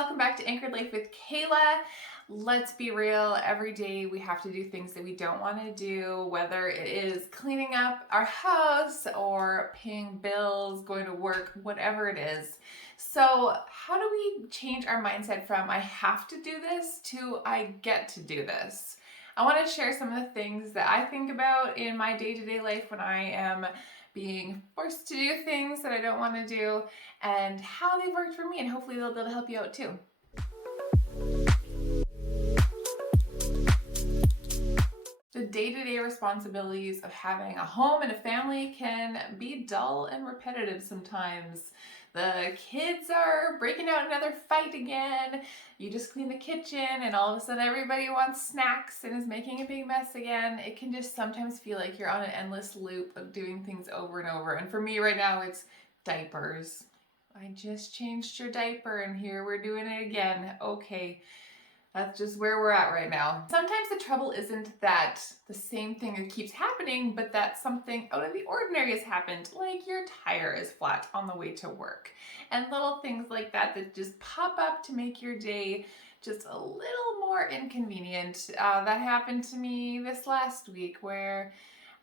welcome back to Anchored Life with Kayla. Let's be real, every day we have to do things that we don't want to do, whether it is cleaning up our house or paying bills, going to work, whatever it is. So how do we change our mindset from I have to do this to I get to do this? I want to share some of the things that I think about in my day-to-day life when I am being forced to do things that I don't want to do, and how they've worked for me, and hopefully they'll be able to help you out too. The day-to-day responsibilities of having a home and a family can be dull and repetitive sometimes. The kids are breaking out another fight again. You just clean the kitchen and all of a sudden everybody wants snacks and is making a big mess again. It can just sometimes feel like you're on an endless loop of doing things over and over. And for me right now, it's diapers. I just changed your diaper and here we're doing it again. Okay. That's just where we're at right now. Sometimes the trouble isn't that the same thing keeps happening, but that something out of the ordinary has happened, like your tire is flat on the way to work. And little things like that that just pop up to make your day just a little more inconvenient. That happened to me this last week where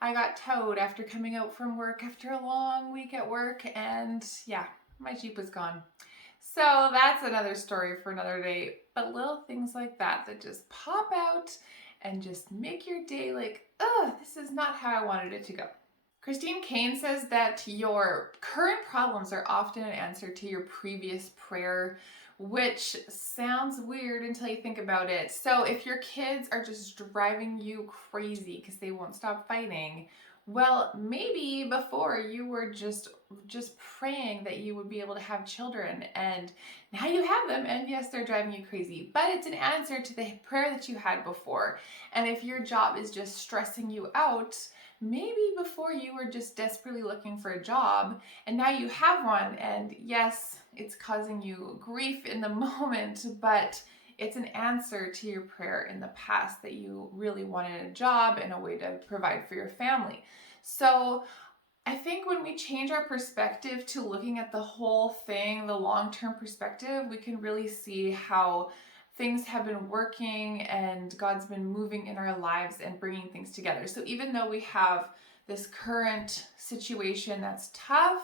I got towed after coming out from work after a long week at work, and yeah, my Jeep was gone. So that's another story for another day, but little things like that that just pop out and just make your day like, oh, this is not how I wanted it to go. Christine Kane says that your current problems are often an answer to your previous prayer, which sounds weird until you think about it. So if your kids are just driving you crazy because they won't stop fighting, well, maybe before you were just praying that you would be able to have children, and now you have them, and yes, they're driving you crazy, but it's an answer to the prayer that you had before. And if your job is just stressing you out, maybe before you were just desperately looking for a job, and now you have one, and yes, it's causing you grief in the moment, but it's an answer to your prayer in the past that you really wanted a job and a way to provide for your family. So I think when we change our perspective to looking at the whole thing, the long-term perspective, we can really see how things have been working and God's been moving in our lives and bringing things together. So even though we have this current situation that's tough,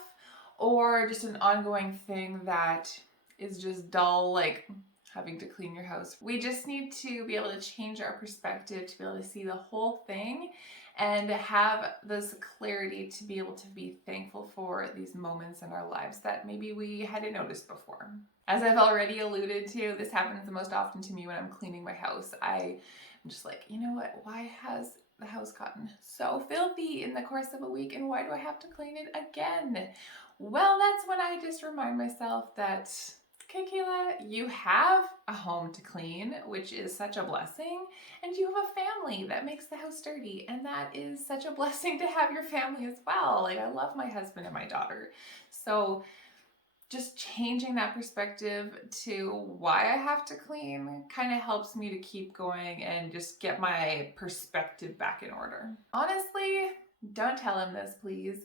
or just an ongoing thing that is just dull, like having to clean your house, we just need to be able to change our perspective to be able to see the whole thing and have this clarity to be able to be thankful for these moments in our lives that maybe we hadn't noticed before. As I've already alluded to, this happens the most often to me when I'm cleaning my house. I'm just like, you know what, why has the house gotten so filthy in the course of a week, and why do I have to clean it again? Well, that's when I just remind myself that, okay, Kaela, you have a home to clean, which is such a blessing, and you have a family that makes the house dirty, and that is such a blessing to have your family as well. Like, I love my husband and my daughter. So just changing that perspective to why I have to clean kind of helps me to keep going and just get my perspective back in order. Honestly, don't tell him this, please,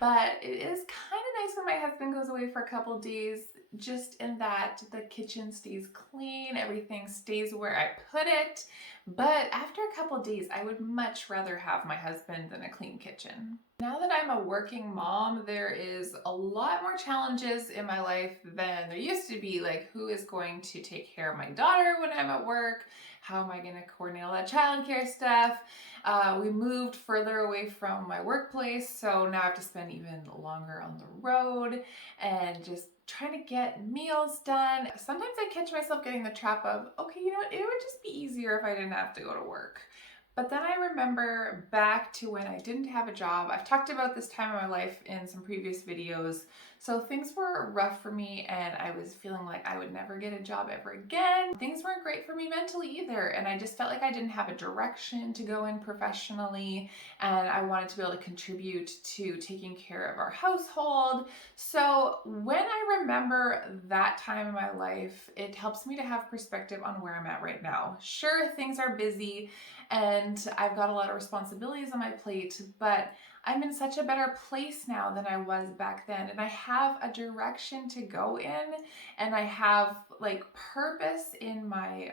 but it is kind of nice when my husband goes away for a couple days, just in that the kitchen stays clean, everything stays where I put it. But after a couple days, I would much rather have my husband than a clean kitchen. Now that I'm a working mom, there is a lot more challenges in my life than there used to be. Like, who is going to take care of my daughter when I'm at work? How am I going to coordinate all that childcare stuff? We moved further away from my workplace, so now I have to spend even longer on the road and just trying to get meals done. Sometimes I catch myself getting the trap of, okay, you know what, it would just be easier if I didn't have to go to work. But then I remember back to when I didn't have a job. I've talked about this time in my life in some previous videos. So things were rough for me, and I was feeling like I would never get a job ever again. Things weren't great for me mentally either, and I just felt like I didn't have a direction to go in professionally, and I wanted to be able to contribute to taking care of our household. So when I remember that time in my life, it helps me to have perspective on where I'm at right now. Sure, things are busy and I've got a lot of responsibilities on my plate, but I'm in such a better place now than I was back then. And I have a direction to go in, and I have like purpose in my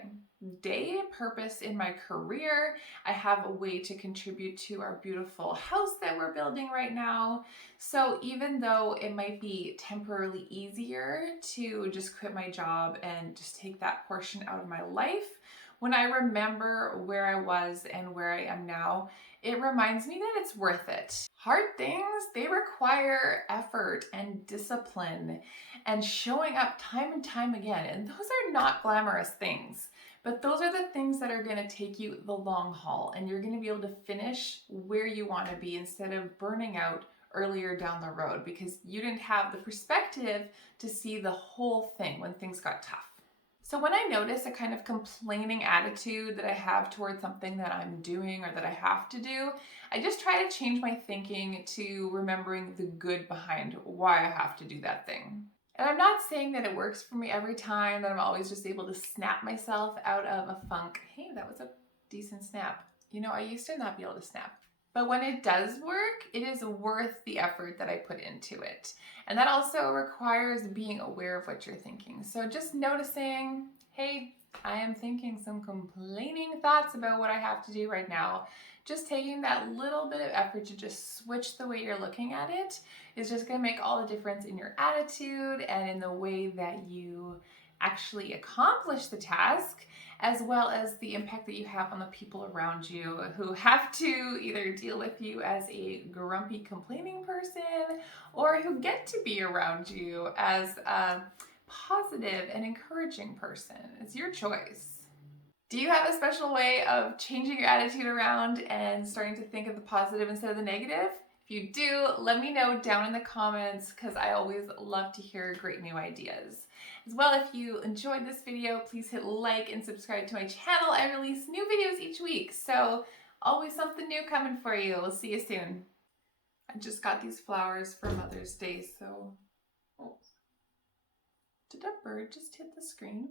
day, purpose in my career. I have a way to contribute to our beautiful house that we're building right now. So even though it might be temporarily easier to just quit my job and just take that portion out of my life, when I remember where I was and where I am now, it reminds me that it's worth it. Hard things, they require effort and discipline and showing up time and time again. And those are not glamorous things, but those are the things that are going to take you the long haul, and you're going to be able to finish where you want to be instead of burning out earlier down the road because you didn't have the perspective to see the whole thing when things got tough. So when I notice a kind of complaining attitude that I have towards something that I'm doing or that I have to do, I just try to change my thinking to remembering the good behind why I have to do that thing. And I'm not saying that it works for me every time, that I'm always just able to snap myself out of a funk. Hey, that was a decent snap. You know, I used to not be able to snap. But when it does work, it is worth the effort that I put into it. And that also requires being aware of what you're thinking. So just noticing, hey, I am thinking some complaining thoughts about what I have to do right now. Just taking that little bit of effort to just switch the way you're looking at it is just going to make all the difference in your attitude and in the way that you actually accomplish the task, as well as the impact that you have on the people around you who have to either deal with you as a grumpy, complaining person or who get to be around you as a positive and encouraging person. It's your choice. Do you have a special way of changing your attitude around and starting to think of the positive instead of the negative? If you do, let me know down in the comments because I always love to hear great new ideas. As well, if you enjoyed this video, please hit like and subscribe to my channel. I release new videos each week, so always something new coming for you. We'll see you soon. I just got these flowers for Mother's Day, so... Oh. Did a bird just hit the screen?